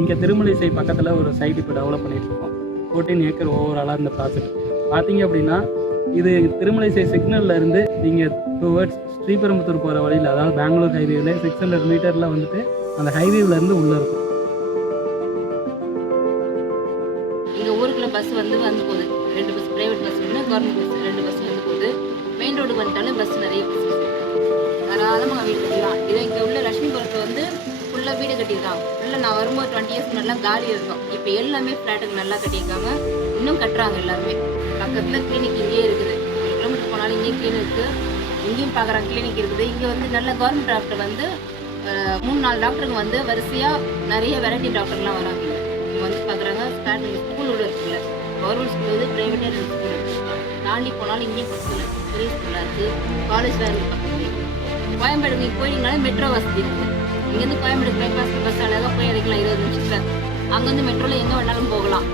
இங்கே திருமலிசை பக்கத்தில் ஒரு சைட் இப்போ டெவலப் பண்ணிகிட்ருக்கோம். 14 ஏக்கர் ஓவராலாக இந்த ப்ராஜெக்ட் பார்த்தீங்க அப்படின்னா, இது திருமலிசை சிக்னலில் இருந்து நீங்கள் டுவர்ட்ஸ் ஸ்ரீபெரும்புத்தூர் போகிற வழியில், அதாவது பெங்களூர் ஹைவேவில் 600 மீட்டரில் வந்துட்டு அந்த ஹைவேவிலேருந்து உள்ளே இருக்கும். எங்கள் ஊருக்குள்ள பஸ் வந்து போகுது. 2 பஸ், ப்ரைவேட் பஸ் ஒன்று, கவர்மெண்ட் பஸ் 2 பஸ் வந்து போகுது. மெயின் ரோடு வந்துட்டாலும் பஸ் நிறைய பஸ் தாராளமாக வீடு கட்டிடலாம். இதை இங்கே உள்ள லட்சுமிபுரத்தில் வந்து ஃபுல்லாக வீடு கட்டியிருக்காங்க. ஃபுல்லாக நான் வரும்போது 20 இயர்ஸ் முன்னாடிலாம் காலி இருக்கும். இப்போ எல்லாமே ஃப்ளாட்டுக்கு நல்லா கட்டியிருக்காங்க. இன்னும் கட்டுறாங்க எல்லாருமே. பக்கத்தில் கிளினிக் இங்கேயே இருக்குது. 1 கிலோமீட்டர் போனாலும் இங்கேயும் கிளினிக் இருக்குது. இங்கேயும் பார்க்குறாங்க கிளினிக் இருக்குது. இங்கே வந்து நல்ல கவர்மெண்ட் டாக்டர் வந்து 3-4 டாக்டருங்க வந்து வரிசையாக நிறைய வெரைட்டி டாக்டர்லாம் வராங்க. இங்கே வந்து பார்க்குறாங்க. ஸ்கூல் உள்ள இருக்குல்ல, கவர்மெண்ட் ஸ்கூல் வந்து ப்ரைவேட்டாக 2 ஸ்கூல் இருக்குது. தாண்டி போனாலும் இங்கேயும் பக்கத்தில் பெரிய ஸ்கூலாக இருக்குது. காலேஜ் வேறு பக்கத்துலேயே. கோயம்பேடு நீங்கள் போயிட்டீங்கனாலே மெட்ரோ வசதி இருக்குது. இங்கேருந்து கோயம்பேடு பைபாஸ் பஸ் அழகாக போய் இறக்கலாம் 20 நிமிஷத்தில். அங்கேருந்து மெட்ரோவில் எங்கே வேணாலும் போகலாம்.